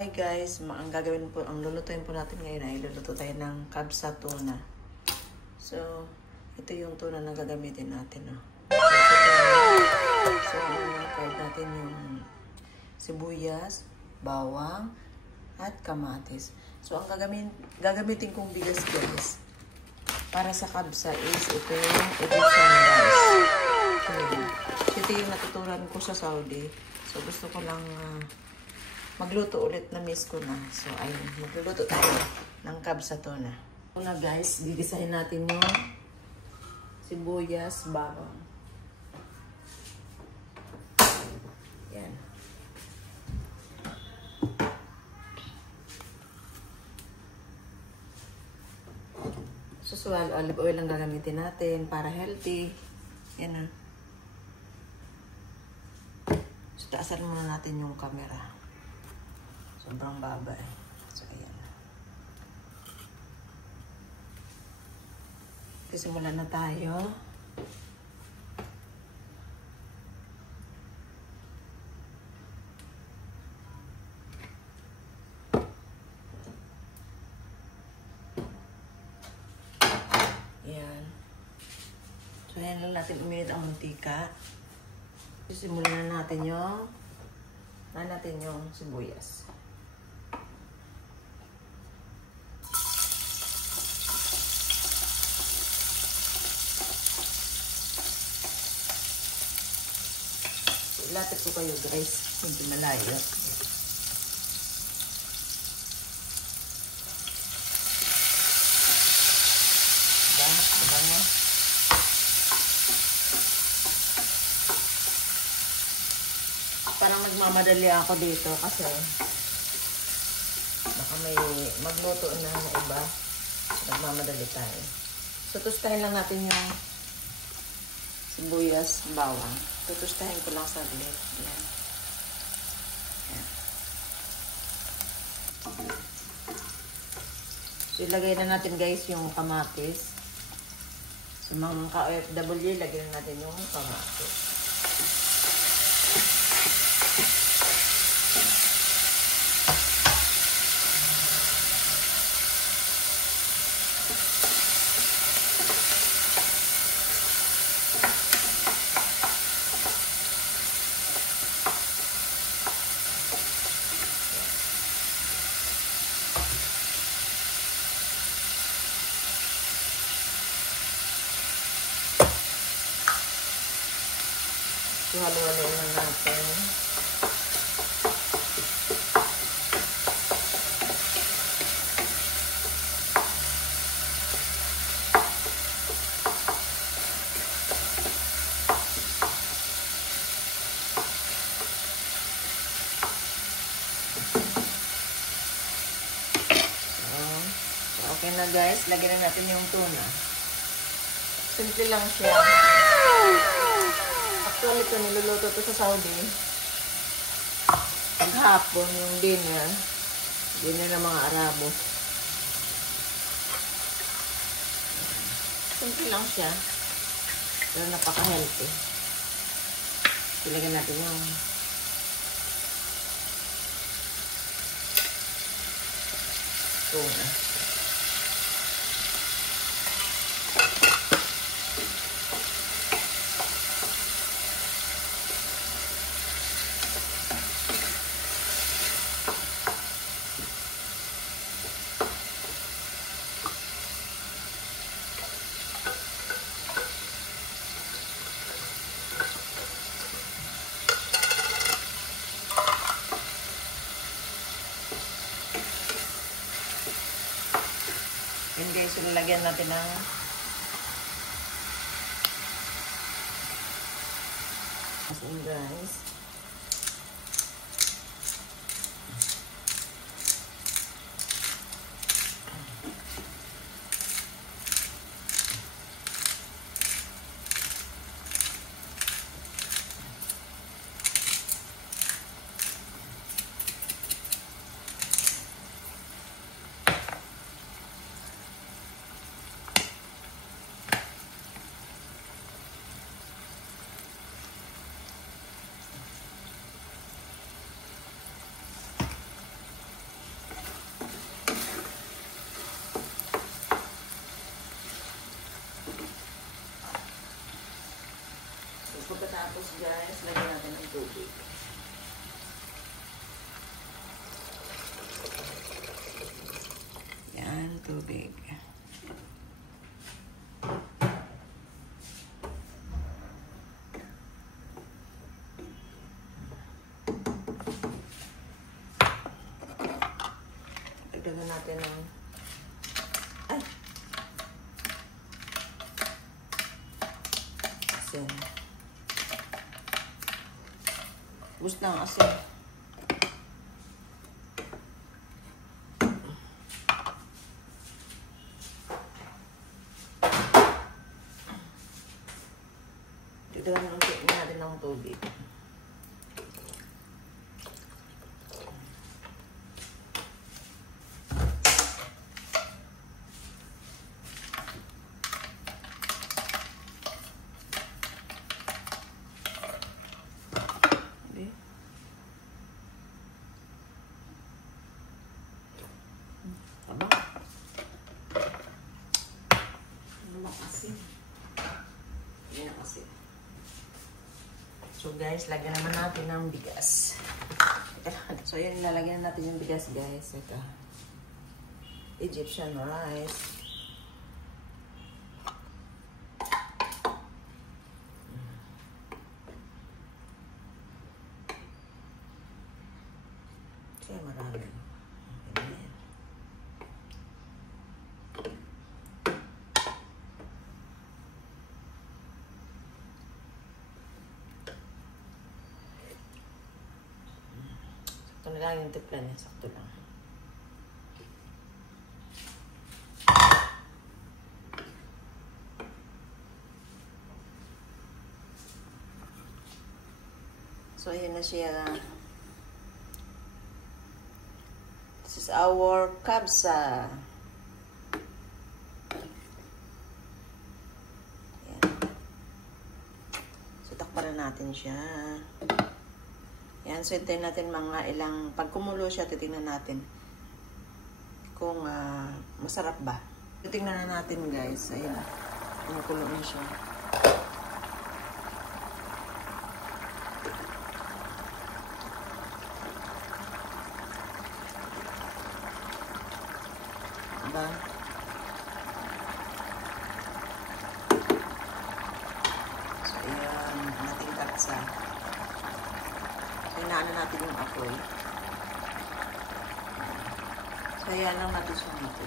Hi guys, ang gagawin po, ang lulutuin po natin ngayon ay luluto tayo ng kabsa tuna. So, ito yung tuna na gagamitin natin. Oh. So, i-record natin yung sibuyas, bawang, at kamatis. So, ang gagamitin kong bigas guys, para sa kabsa is ito yung Egyptian rice. Ito yung natutunan ko sa Saudi. So, gusto ko lang magluto ulit, na miss ko na. So, ayun. Magluluto tayo ng kabsa tuna. Una guys, gigisahin natin yung sibuyas, bawang. Yan. So, olive oil ang gagamitin natin para healthy. Yan na. So, taasan muna natin yung camera. Sobrang baba eh. So, ayan. Simulan na tayo. Ayan. So, ayan lang natin uminit ang mantika. Simulan na natin yung sibuyas. Lapit ko kayo guys, hindi malayo. Diba nga? Parang nagmamadali ako dito kasi baka may magluto na iba. Nagmamadali tayo. So, tustahin lang natin yung sibuyas, bawang. Tutustahin ko lang saglit. Ayan. Ayan. So, ilagay na natin guys yung kamatis. Sa mga ka-OFW, ilagay na natin yung kamatis. So, haluhaluin lang natin. So, okay na guys. Lagyan na natin yung tuna. Simple lang siya. Actually, ito niluluto ito sa Saudi. Paghapon yung dinner. Dinner ng mga Arabo. Simple lang siya. Pero napaka-healthy. Ilagyan natin yung tuna. Yun guys, ilalagyan natin ng asin guys. Tapos guys, lagyan natin ng tubig. Yan, tubig. Lagyan natin ng asin. Gusto ng asin. Lagyan natin ng tubig. So guys, lagyan naman natin ng bigas. So yun, lalagyan natin yung bigas guys. Ito. Egyptian rice. Kaya marami. Ito na lang yung tipla niya. Sakto lang. So, ayan na siya. This is our kabsa. Ayan. So, takpan na natin siya. Yan, so hintayin natin mga ilang, pag kumulo siya, titingnan natin kung masarap ba. Titingnan na natin guys, ayan, kumukulo na siya. Diba? So ayan, nating katsa. Inaano natin yung apoy. So, ayan lang natin siya dito.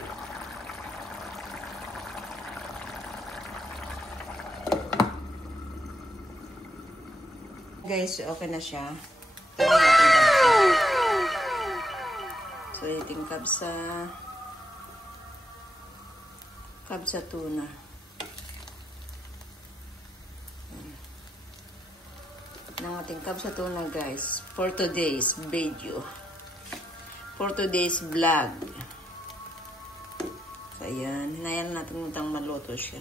Guys, okay na siya. Ito na natin kabsa. So, iting kabsa tuna. Ng ating kabsa tuna guys for today's video, for today's vlog. So ayan, hinayan natin mutang maluto siya.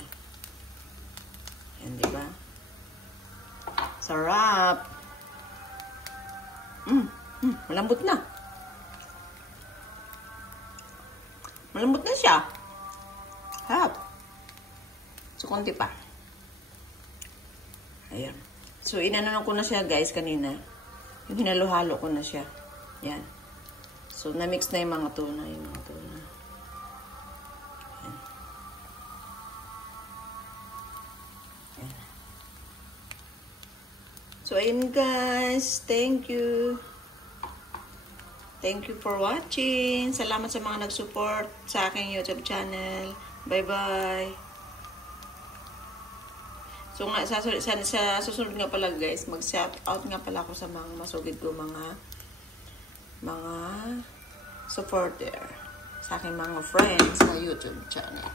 Ayan, diba? Sarap! Malambot na. Malambot na siya. Harap. So konti pa. Ayan. So, inananan ko na siya, guys, kanina. Yung hinalo-halo ko na siya. Yan. So, na-mix na yung mga tuna. Yan. Yan. So, ayun, guys. Thank you. Thank you for watching. Salamat sa mga nag-support sa aking YouTube channel. Bye-bye. So nga, sa susunod nga pala guys, mag-shout out nga pala ako sa mga masugid ko mga supporter sa aking mga friends sa YouTube channel.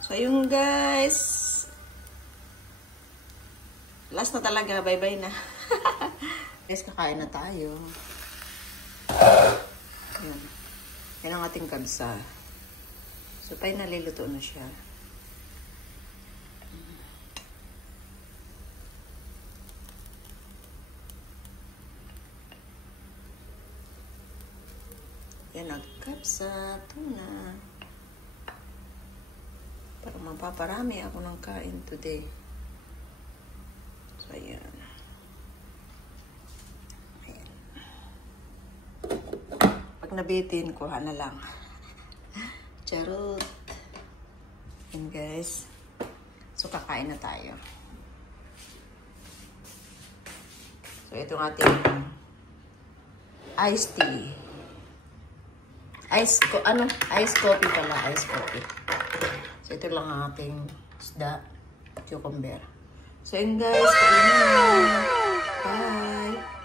So yun guys, last na talaga, bye-bye na. Guys, kakain na tayo. Ayan. Yan ang ating kabsa. So tayo naluluto na siya. Yan, nagkabsa tuna. Para mapaparami ako ng kain today. So, ayan. Pag nabitin, kuha na lang. Charot. Yan guys. So, kakain na tayo. So, itong ating iced tea. Ice coffee pala. Ice coffee. So, ito lang ang ating isda. Cucumber. So, yun guys. Kainin na. Bye!